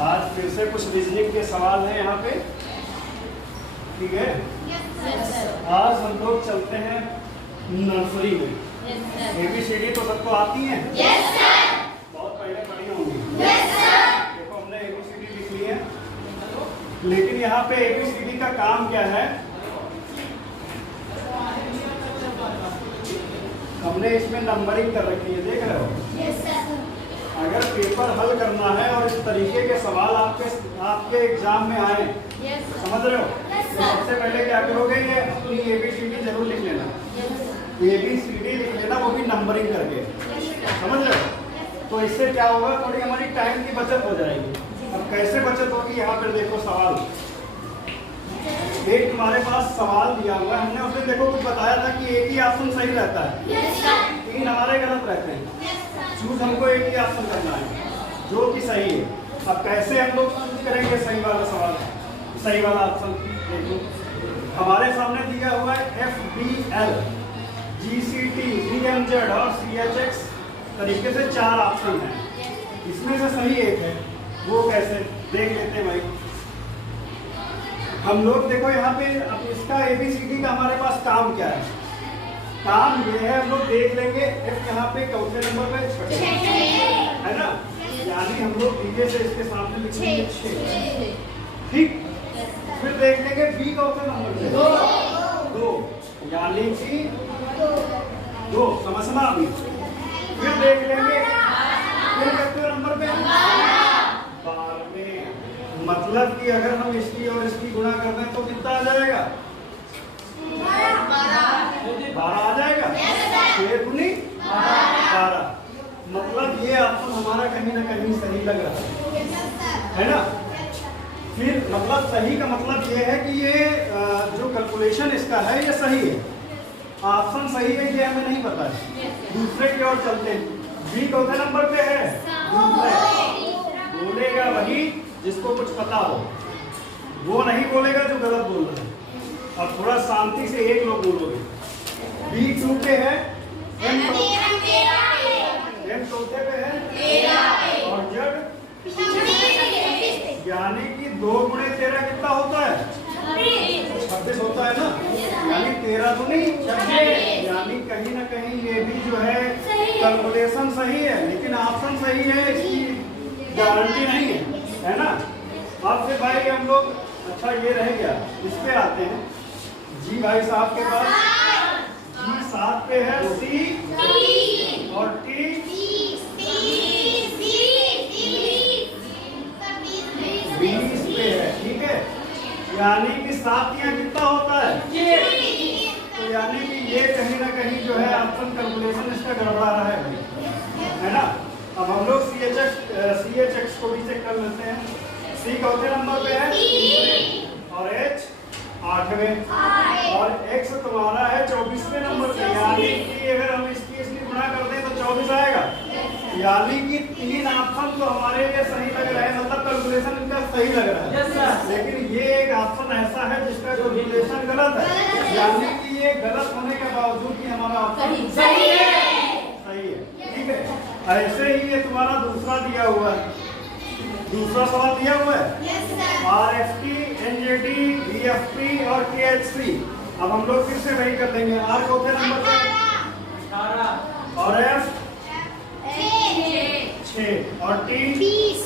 आज फिर से कुछ रीजनिंग के सवाल हैं यहाँ पे, ठीक है। आज हम लोग चलते हैं नर्सरी में। ABCD तो सबको आती है, बहुत पहले पढ़ी होंगी। देखो हमने ABCD लिख ली है, लेकिन यहाँ पे ABCD का काम क्या है, हमने इसमें नंबरिंग कर रखी है, देख रहे हो। अगर पेपर हल करना है और इस तरीके के सवाल आपके एग्जाम में आए, समझ रहे हो, तो सबसे पहले क्या करोगे, ये अपनी ABCD जरूर लिख लेना। ABCD लिख लेना, वो भी नंबरिंग करके, समझ रहे हो। तो इससे क्या होगा, थोड़ी हमारी टाइम की बचत हो जाएगी। अब कैसे बचत होगी, यहाँ पर देखो सवाल, एक तुम्हारे पास सवाल दिया हुआ है, हमने उसमें देखो कुछ बताया था कि एक ही ऑप्शन सही रहता है, 3 हमारे गलत रहते हैं। चूज हमको एक ही ऑप्शन करना है जो कि सही है। अब कैसे हम लोग चूज करेंगे सही वाला सवाल, सही वाला ऑप्शन। देखो हमारे सामने दिया हुआ है FBL, GCT, VMZ और CHX तरीके से 4 ऑप्शन हैं। इसमें से सही एक है, वो कैसे देख लेते हैं भाई। हम लोग देखो यहाँ पे, अब इसका ABCD का हमारे पास काम क्या है, काम ये है, हम लोग देख लेंगे F यहाँ पे चौथे नंबर पे 6 है ना, यानी हम लोग धीरे से इसके सामने लिखेंगे 6, ठीक। फिर देख लेंगे B चौथे नंबर पे 2, यानी कि 2, समझना अभी। फिर देख लेंगे फिर कितने नंबर पे 12, मतलब कि अगर हम इसकी और इसकी गुणा कर दें तो कितना आ जाएगा, 12 आ जाएगा। 6 दूनी 12, मतलब ये ऑप्शन हमारा कहीं ना कहीं सही लग रहा है ना। फिर मतलब सही का मतलब ये है कि ये जो कैलकुलेशन इसका है ये सही है, ऑप्शन सही है, ये हमें नहीं पता है। दूसरे की ओर चलते हैं, B चौथे नंबर पे है, बोलेगा वही जिसको कुछ पता हो, वो नहीं बोलेगा जो गलत बोल रहा है। अब थोड़ा शांति से एक लोग बोलोगे। B 2 पे है, M चौथे पे है और Z, यानी कि 2 गुणे 13 कितना होता है, 26 होता है ना, यानी 13 तो नहीं 26, यानी कहीं ना कहीं ये भी जो है कैलकुलेशन सही है, लेकिन ऑप्शन सही है, इसकी गारंटी नहीं है ना। अब फिर भाई हम लोग, अच्छा ये रह गया, इस पे आते हैं। जी भाई साहब के पास G 7 पे है, C और T 20 पे है, ठीक है। यानी कि 7 यहाँ कितना होता है, तो यानी कि ये कहीं ना कहीं जो है ऑप्शन कैलकुलेशन इसका गड़बड़ा रहा है भाई, है ना। अब हम लोग CHX को भी चेक कर लेते हैं। C चौथे नंबर पे है और H 8वें और X तुम्हारा है 24वें नंबर पे, यानी कि अगर हम इसकी गुणा कर दें तो 24 आएगा। यानी कि 3 ऑप्शन तो हमारे लिए सही लग रहा है, मतलब कैलकुलेशन इनका सही लग रहा है, लेकिन ये एक ऑप्शन ऐसा है जिसका कैलकुलेशन गलत है, यानी कि ये गलत होने के बावजूद भी हमारा ऑप्शन सही है, ठीक है। ऐसे ही ये तुम्हारा दूसरा दिया हुआ है, दूसरा सवाल दिया हुआ है RFP, NJD, VFP और KHC। अब हम लोग फिर से वही कर देंगे। R चौथे नंबर पे 18 और F 6 और T 20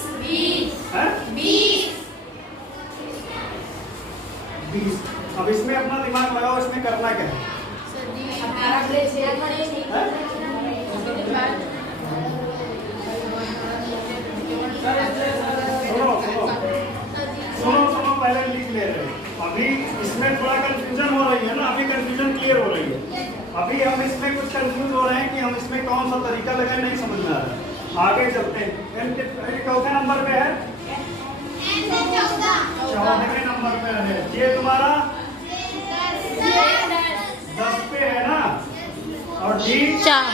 है 20। अब इसमें अपना दिमाग लगाओ, इसमें करना क्या है, सुनो पहले लिख ले रहे। अभी इसमें थोड़ा कंफ्यूजन हो रही है ना, अभी कंफ्यूजन क्लियर हो रही है। अभी हम इसमें कुछ कंफ्यूज हो रहे हैं कि हम इसमें कौन सा तरीका लगाए, नहीं समझ में आ रहा है। आगे चलते हैं। M चौथे नंबर पे है, 14वें नंबर पे है, ये तुम्हारा 10 पे है ना, और D 4।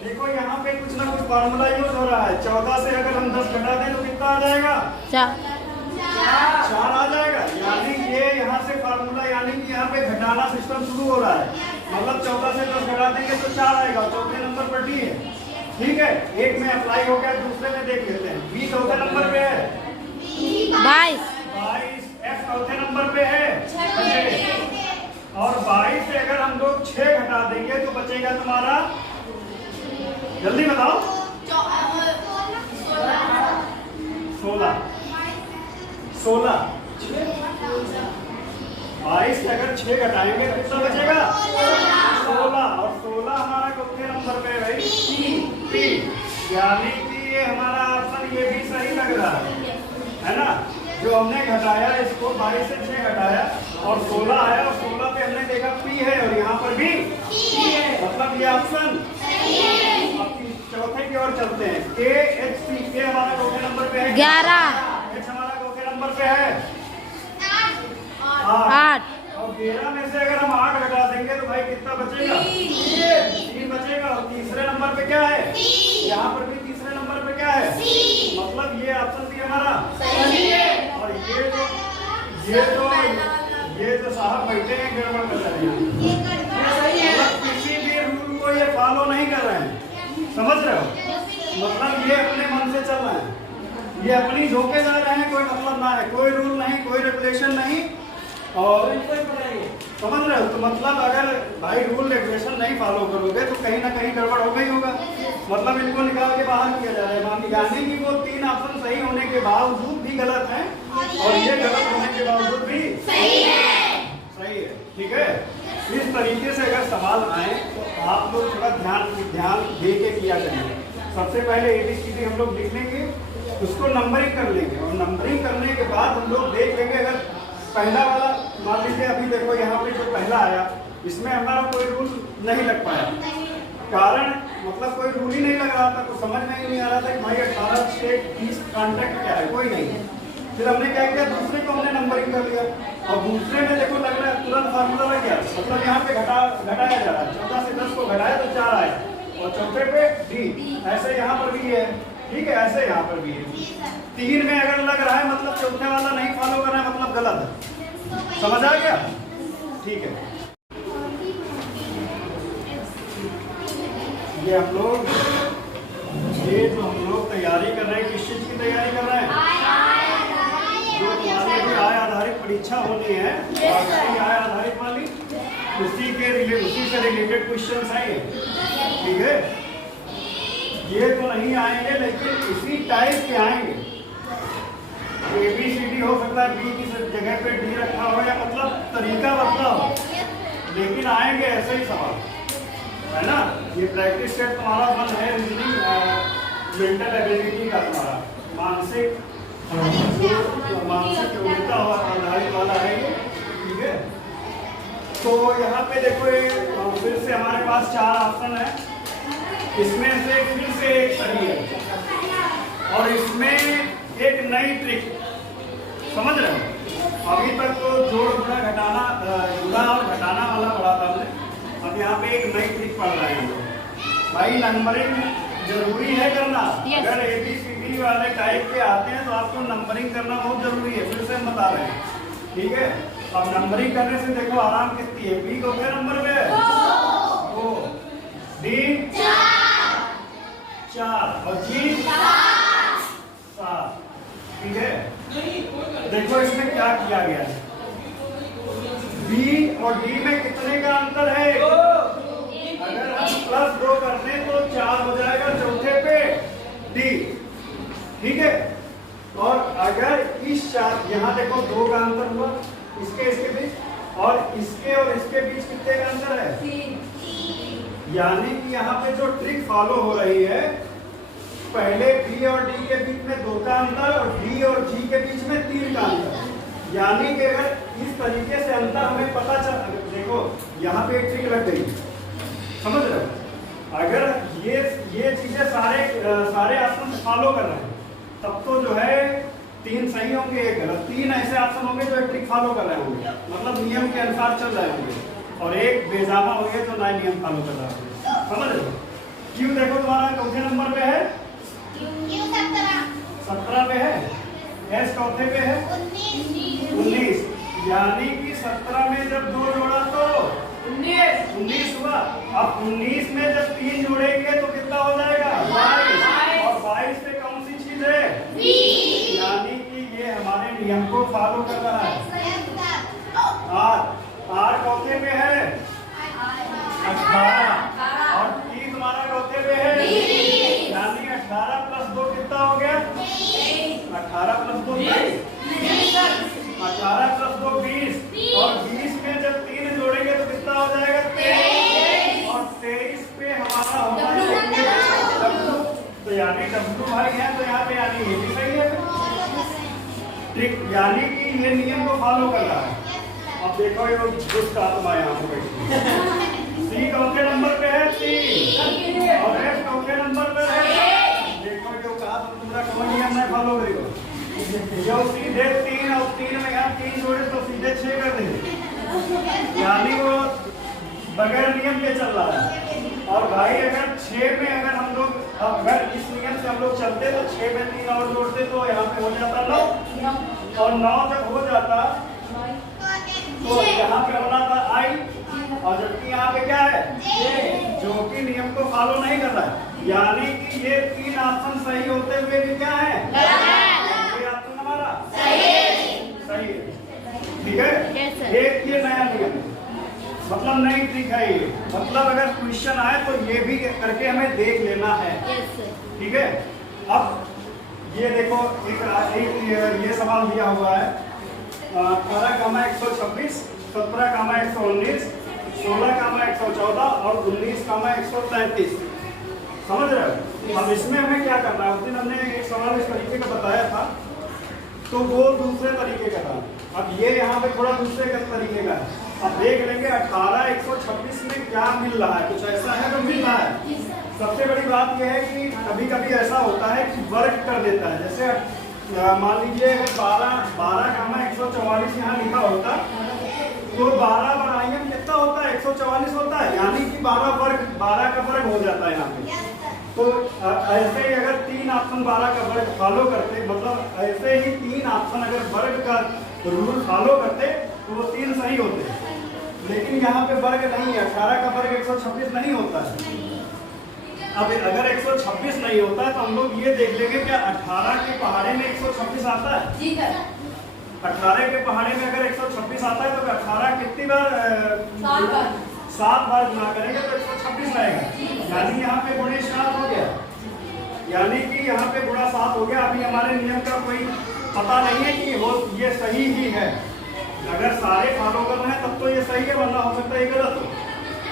देखो यहाँ पे कुछ ना कुछ फार्मूला यूज हो रहा है। 14 से अगर हम 10 घटा दें तो कितना आ जाएगा, 4 आ जाएगा। यानी ये यहाँ से फार्मूला, यानी कि यहाँ पे घटाना सिस्टम शुरू हो रहा है, मतलब 14 से 10 घटा देंगे तो 4 आएगा। चौथे नंबर पर D है, ठीक है। एक में अप्लाई हो गया, दूसरे में देख लेते हैं। B चौथे नंबर पे है, 22 22 चौथे नंबर पे है। और 22 से अगर हम लोग 6 घटा देंगे तो बचेगा तुम्हारा, जल्दी बताओ, 16। 22 से अगर 6 घटाएंगे तो कितना बचेगा? 16। और 16 हमारा चौथे नंबर पे है भाई, 3। यानी कि ये हमारा ऑप्शन ये भी सही लग रहा है ना। जो हमने घटाया इसको 22 से 6 घटाया और 16 आया, और 16 पे हमने देखा P है और यहाँ पर भी मतलब ये ऑप्शन चौथे की ओर चलते हैं। KHC के हमारा चौथे नंबर पे है 11 H हमारा चौथे नंबर पे है 8 और 11 में से अगर हम 8 घटा देंगे तो भाई कितना बचेगा? 3 बचेगा। और तीसरे नंबर पे क्या है? यहाँ पर भी तीसरे नंबर पे क्या है? मतलब ये ऑप्शन भी हमारा सही है। और ये जो साहब बैठे हैं गड़बड़ कर रहे हैं, मतलब किसी भी रूल को ये फॉलो नहीं कर रहे हैं, समझ रहे हो? मतलब ये अपने मन से चल रहे हैं, ये अपनी झोंके जा रहे हैं, कोई मतलब ना है, कोई रूल नहीं, कोई रेगुलेशन नहीं। और समझ रहे हो? तो मतलब अगर भाई रूल रेगुलेशन नहीं फॉलो करोगे तो कहीं ना कहीं गड़बड़ होगा ही होगा। मतलब इनको निकाल के बाहर किया जा रहा है। यानी कि वो 3 ऑप्शन सही होने के बावजूद भी गलत हैं और ये गलत होने के बावजूद भी सही है। ठीक है। इस तरीके से अगर सवाल आए तो आप लोग थोड़ा ध्यान दे के किया करेंगे। सबसे पहले ABCD हम लोग लिख लेंगे, उसको नंबरिंग कर लेंगे और नंबरिंग करने के बाद हम लोग देख लेंगे अगर पहला वाला मान लीजिए, अभी देखो यहाँ पे जो पहला आया इसमें हमारा कोई रूल नहीं लग पाया, कारण मतलब कोई रूल ही नहीं लग रहा था, तो समझ में ही नहीं आ रहा था कि भाई 18 स्टेट 20 कॉन्ट्रैक्ट क्या है, कोई नहीं। फिर हमने क्या किया, दूसरे को हमने नंबरिंग कर लिया और दूसरे में देखो लग रहा है तुरंत फार्मूला लग गया, मतलब यहाँ पे घटाया जा रहा है। 14 से 10 को घटाया तो 4 आया और चौथे पे D। ऐसे यहाँ पर भी है, ठीक है, ऐसे यहाँ पर भी है। 3 में अगर लग रहा है मतलब चौथे वाला नहीं फॉलो कर रहा है, मतलब गलत है। समझ आ गया? ठीक है। ये हम लोग जो हम लोग तैयारी कर रहे हैं, किस चीज की तैयारी कर रहे हैं? जो तुम्हारी अभी आय आधारित परीक्षा होनी है, आय आधारित वाली, उसी से रिलेटेड क्वेश्चन आएंगे। ठीक है, ये तो नहीं आएंगे लेकिन इसी टाइप के आएंगे। ABCD हो सकता है B की जगह पे D रखा हो या मतलब तरीका बदला हो, लेकिन आएंगे ऐसे ही सवाल, है ना। ये प्रैक्टिस सेट तुम्हारा वन है, रीजनिंग मेंटल एबिलिटी का तुम्हारा मानसिक योग्यता आधारित वाला है ये। ठीक है, तो यहाँ पे देखो फिर से हमारे पास 4 ऑप्शन है, इसमें से फिर से एक सही है और इसमें एक नई ट्रिक, समझ रहे हो? अभी तक तो जोड़ गुणा घटाना गुणा और घटाना वाला पढ़ा था हमने, अब यहाँ पे एक नई ट्रिक पढ़ रहे हैं हम लोग। भाई नंबरिंग जरूरी है करना, अगर ABCD वाले टाइप के आते हैं तो आपको नंबरिंग करना बहुत जरूरी है, फिर से हम बता रहे हैं। ठीक है, अब नंबरिंग करने से देखो आराम कितनी है। B चौथे नंबर पे है 2, D 4 और G 7। ठीक है, देखो इसमें क्या किया गया है, B और D में कितने का अंतर है? अगर हम +2 कर दें तो 4 हो जाएगा चौथे पे D। ठीक है, और अगर इस 4 यहाँ देखो 2 का अंतर हुआ, इसके बीच और इसके बीच कितने का अंतर है? 3। यानी कि यहाँ पे जो ट्रिक फॉलो हो रही है, पहले B और D के बीच में 2 का अंतर और D और G के बीच में 3 का अंतर। यानी कि अगर इस तरीके से अंतर हमें पता चल, देखो यहाँ पे एक ट्रिक लग गई, समझ रहे हो? अगर ये चीजें सारे ऑप्शन फॉलो कर रहे हैं तब तो जो है 3 सही होंगे, 1 गलत। 3 ऐसे ऑप्शन होंगे जो ट्रिक फॉलो कर रहे होंगे, मतलब नियम के अनुसार चल रहे होंगे, और 1 बेजामा होंगे जो नए नियम फॉलो कर रहे होंगे। समझ रहे हो? क्यों देखो तुम्हारा चौथे नंबर पे है, 17 पे है, S चौथे पे है 19। यानी कि 17 में जब 2 जोड़ा तो 19 हुआ। अब 19 में जब 3 जोड़ेंगे तो कितना हो जाएगा? 22। और 22 पे कौन सी चीज है? यानी कि ये फॉलो कर रहा है? आर चौथे में है 18 और टी तुम्हारा चौथे में है, यानी 18 + 2 कितना हो गया? 18 + 2 20, 18 + 2 20 और 20 में जब 3 जोड़ेंगे तो कितना हो जाएगा? 23 और 23 पे हमारा होना चाहिए तो यानी W भाई है, तो यहाँ पे यानी ये भी सही है, ठीक, यानी कि ये नियम को फॉलो कर रहा है। अब देखो ये दुष्ट आत्मा यहाँ पे बैठी, सी चौथे नंबर पे है 3 और एफ चौथे नंबर पे है, देखो जो कहा तो पूरा कोई नियम नहीं फॉलो करेगा, जो सीधे 3 और 3 में यहाँ 3 जोड़े तो सीधे 6 कर देंगे, यानी वो बगैर नियम के चल रहा है। और भाई अगर 6 में अगर हम लोग अगर इस नियम से हम लोग चलते तो 6 में 3 और जोड़ते तो यहाँ पे हो जाता 9 और 9 जब हो जाता तो यहाँ पे होना था I और जबकि यहाँ पे क्या है जो कि नियम को फॉलो नहीं कर रहा है, यानी कि ये 3 ऑप्शन सही होते हुए भी क्या है? ये ऑप्शन हमारा सही है, ठीक है। एक ये नया नियम मतलब नहीं ठीक है, ये मतलब अगर क्वेश्चन आए तो ये भी करके हमें देख लेना है, ठीक है। अब ये देखो एक ये सवाल दिया हुआ है 18,126, 17,119, 16,114 और 19,133, समझ रहे हो? अब इसमें हमें क्या करना है, उस दिन हमने एक सवाल इस तरीके का बताया था तो वो दूसरे तरीके का था, अब ये यहाँ पे थोड़ा दूसरे तरीके का है। अब देख लेंगे 18,126 में क्या मिल रहा है, कुछ ऐसा है जो मिल रहा है। सबसे बड़ी बात यह है कि कभी कभी ऐसा होता है कि वर्ग कर देता है, जैसे मान लीजिए 12,144 यहाँ लिखा होता तो 12 बराइम कितना होता है? 144 होता है, यानी कि 12 का वर्ग हो जाता है यहाँ पे। तो ऐसे ही अगर 3 ऑप्शन 12 का वर्ग फॉलो करते, मतलब ऐसे ही 3 ऑप्शन अगर वर्ग का रूल फॉलो करते तो वो 3 सही होते, लेकिन यहाँ पे वर्ग नहीं है, 18 का वर्ग 126 नहीं होता है। अब अगर 126 नहीं होता है तो हम लोग ये देख लेंगे क्या 18 के पहाड़े में 126 आता है? जी सर। 18 के पहाड़े में अगर 126 आता है तो 18 कितनी बार? 7 बार गुणा करेंगे तो 126 आएगा, यानी यहाँ पे गुणे 7 हो गया, यानी कि यहाँ पे गुणा 7 हो गया। अभी हमारे नियम का कोई पता नहीं है कि ये सही ही है, अगर सारे फॉलो कर रहे हैं तब तो ये सही है, वरना हो सकता है ये गलत हो।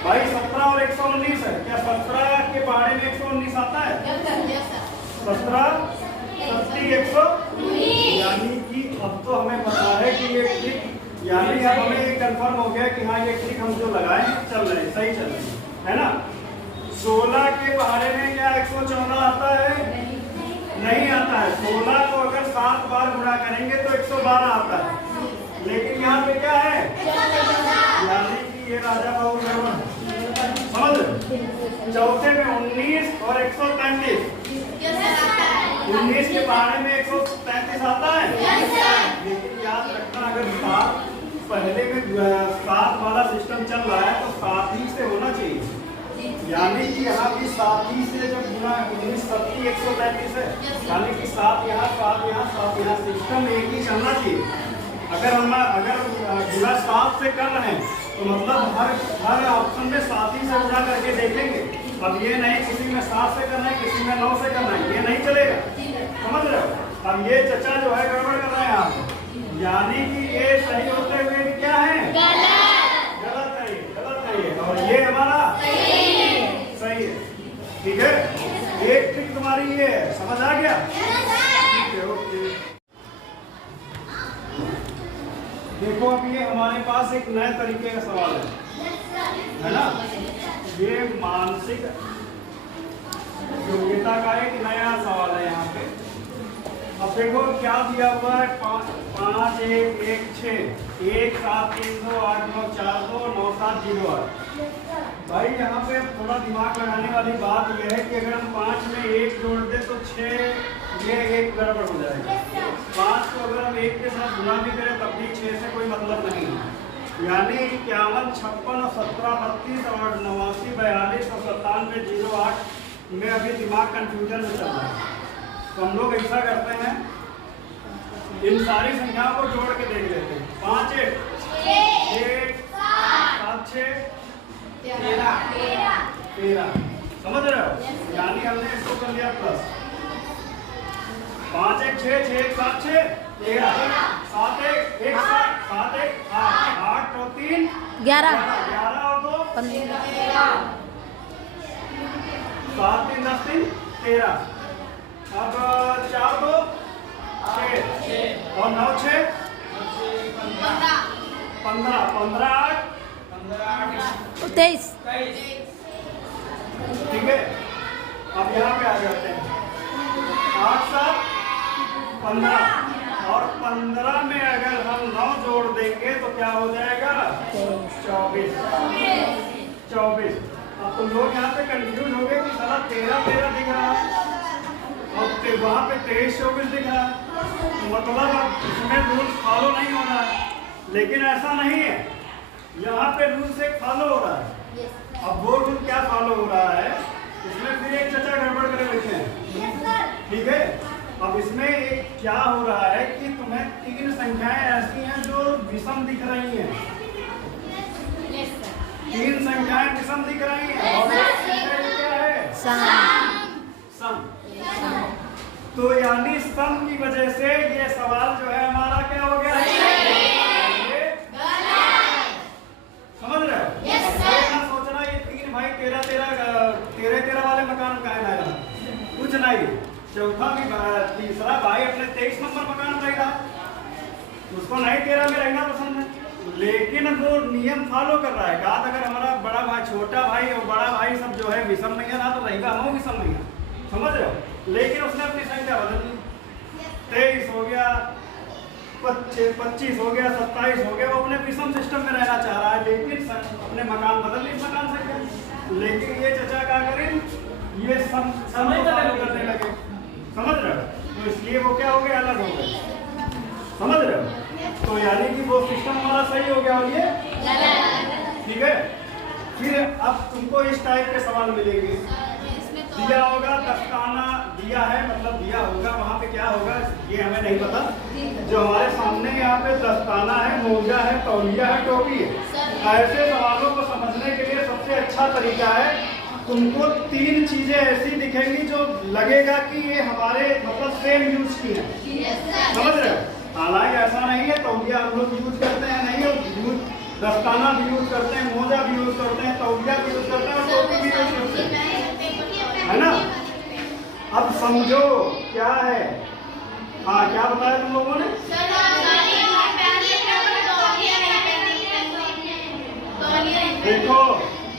भाई 17 और 119 है, क्या 17 के पहाड़े में 119 आता है? 17 30 119, यानी कि अब तो हमें पता है कि ये ट्रिक, यानी अब हमें ये कंफर्म हो गया कि हाँ ये ट्रिक हम जो लगाए चल रहे हैं, सही चल रहे हैं, है ना। 16 के पहाड़े में क्या 114 आता है? नहीं आता है। 16 को अगर 7 बार गुणा करेंगे तो 112 आता है, लेकिन यहाँ पे क्या है, यानी कि ये राजा बाबू समझ। चौथे में 19 और 133, 19 के पहाड़े में 133 आता है, लेकिन याद रखना अगर 7 पहले में 7 वाला सिस्टम चल रहा है तो 7 ही से होना चाहिए, यानी कि यहाँ भी 7 ही से जब गुणा 19 30 133 है, यानी कि 7 यहाँ 7 यहाँ 7 यहाँ, सिस्टम एक ही चलना चाहिए। अगर गुणा 7 से कर रहे हैं तो मतलब हर ऑप्शन में 7 ही से गुणा करके देखेंगे। अब ये नहीं किसी में 7 से करना है, किसी में 9 से करना है, ये नहीं चलेगा, समझ रहे हो। अब ये चचा जो है गड़बड़ कर रहे हैं आप, यानी कि ये सही होते हुए क्या है? गलत है, गलत है ये, और ये हमारा सही है, ठीक है। एक ट्रिक तुम्हारी ये है, समझ आ गया? ठीक है, ओके। देखो अब ये हमारे पास एक नए तरीके का सवाल है ना, ये मानसिक योग्यता का एक नया सवाल है यहाँ पे। अब देखो क्या दिया हुआ है, 5 1 1 6 1 7 3 2 8 9 4 2 9 7 0 8। भाई यहाँ पे थोड़ा दिमाग लगाने वाली बात यह है कि अगर हम 5 में 1 जोड़ दें तो 6 ये 1 गड़बड़ हो जाएगा। 5 को अगर हम 1 के साथ गुणा भी करें तब भी 6 से कोई मतलब नहीं है, यानी 51 56 17 32 और 89 42 और 97 08 में अभी दिमाग कंफ्यूजन में चल रहा है। तो हम लोग ऐसा करते हैं इन सारी संख्याओं को जोड़ के देख लेते हैं। 5 1 7 6 13। समझ रहे हो? यानी हमने इसको कर लिया प्लस। 5 1 6 6 1 7 6 13 7 1 1 7 1 8 और 3 11 और 2 15 7 3 10 3 13। अब 4 2 6 और 9 6 15 15 8 23। ठीक है, अब यहाँ पे आ जाते हैं। 8 7 15 और 15 में अगर हम 9 जोड़ देंगे तो क्या हो जाएगा? 24। अब तुम लोग यहाँ पे कंफ्यूज हो गए कि सारा 13 13 दिख रहा है और वहाँ पे 23 24 दिख रहा है, मतलब अब इसमें रूल फॉलो नहीं हो रहा है। लेकिन ऐसा नहीं है, यहाँ पे रूल से फॉलो हो रहा है। अब वो रूल क्या फॉलो हो रहा है, इसमें फिर एक चचा गड़बड़ करे बैठे हैं। ठीक है, अब इसमें एक क्या हो रहा है कि तुम्हें 3 संख्याएं ऐसी हैं जो विषम दिख रही हैं। 3 संख्याएं विषम दिख रही हैं और क्या है? सम। तो यानी सम की वजह से ये सवाल जो है हमारा क्या हो गया है? समझ रहे हो? सोचना ये 3 भाई 13 वाले मकान का है ना, कुछ नहीं। चौथा भी तीसरा भाई अपने 23 नंबर मकान में रहेगा, उसको नहीं 13 में रहना पसंद है, लेकिन वो नियम फॉलो कर रहा है। कहा अगर हमारा बड़ा भाई छोटा भाई और बड़ा भाई सब जो है विषम नहीं है ना तो रहेगा हम विषम नहीं है। समझ रहे हो? लेकिन उसने अपनी संख्या बदल दी, 23 हो गया, 25 हो गया, 27 हो गया। वो अपने विषम सिस्टम में रहना चाह रहा है, लेकिन अपने मकान बदल ली मकान संख्या। लेकिन ये चचा क्या करें, ये सम करने लगे। समझ रहे हो? तो इसलिए वो क्या हो गया, अलग हो गए। समझ रहे हो? तो यानी कि वो सिस्टम हमारा सही हो गया और ये ठीक है। फिर अब तुमको इस टाइप के सवाल मिलेंगे। दिया होगा दस्ताना, दिया है मतलब दिया होगा, वहाँ पे क्या होगा ये हमें नहीं पता। जो हमारे सामने यहाँ पे दस्ताना है, मोजा है, तौलिया है, टोपी है। ऐसे सवालों को समझने के लिए सबसे अच्छा तरीका है, तुमको 3 चीजें ऐसी दिखेंगी जो लगेगा कि ये हमारे मतलब सेम यूज की है। समझ रहे हो? हालांकि ऐसा नहीं है, तौलिया हम लोग यूज करते हैं, नहीं यूज, दस्ताना भी यूज करते हैं, मोजा भी यूज करते हैं, तौलिया भी यूज करते हैं और टोपी भी यूज करते हैं, है ना? अब समझो क्या है। हाँ, क्या बताया तुम लोगों ने? देखो,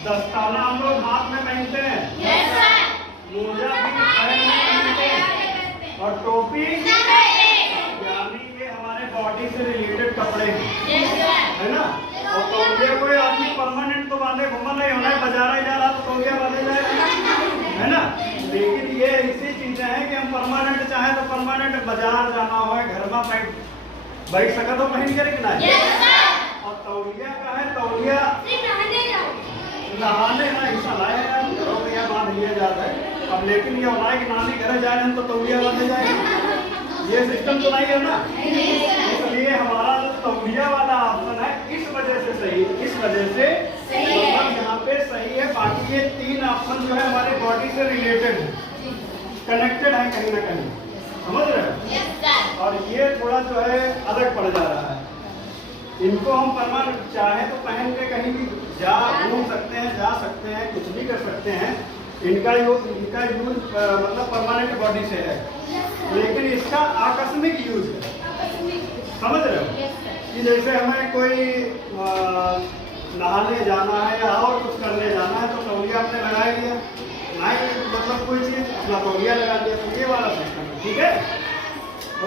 दस्ताना हम लोग हाथ में पहनते हैं, मोजा भी पैर में पहनते हैं और टोपी यानी ये हमारे बॉडी से रिलेटेड कपड़े हैं, है ना? और तौलिया कोई आदमी परमानेंट तो बांधे घूमना नहीं होना है, बाजार ही जा रहा तो तौलिया बांधे जाएगा, है ना? लेकिन ये ऐसी चीजें हैं कि हम परमानेंट चाहे तो परमानेंट बाजार जाना हो, घर में बैठ सका तो पहन के रखना है। और तौलिया का है, तौलिया नहाने ना हिस्सा लाए घरों में यहाँ बांध लिया जाता है। अब लेकिन ये होना है कि नानी घर जाए तो तौलिया बांधे जाएगा, ये सिस्टम तो नहीं है ना। इसलिए हमारा जो तौलिया वाला ऑप्शन है इस वजह से सही, इस वजह से मतलब यहाँ पे सही है। बाकी ये 3 ऑप्शन जो है हमारे बॉडी से रिलेटेड है, कनेक्टेड है कहीं ना कहीं। समझ रहे हो? और ये थोड़ा जो है अलग पड़ जा रहा है। इनको हम परमानेंट चाहे तो पहन के कहीं भी घूम सकते हैं, जा सकते हैं, कुछ भी कर सकते हैं। इनका यूज मतलब परमानेंट बॉडी से है, लेकिन इसका आकस्मिक यूज है। समझ रहे हो? कि जैसे हमें कोई नहाने जाना है या और कुछ करने जाना है तो तौलिया आपने लगा लिया, नहीं मतलब कोई चीज़ अपना तौलिया लगा दिया, तो ये वाला सिस्टम है। ठीक है? तो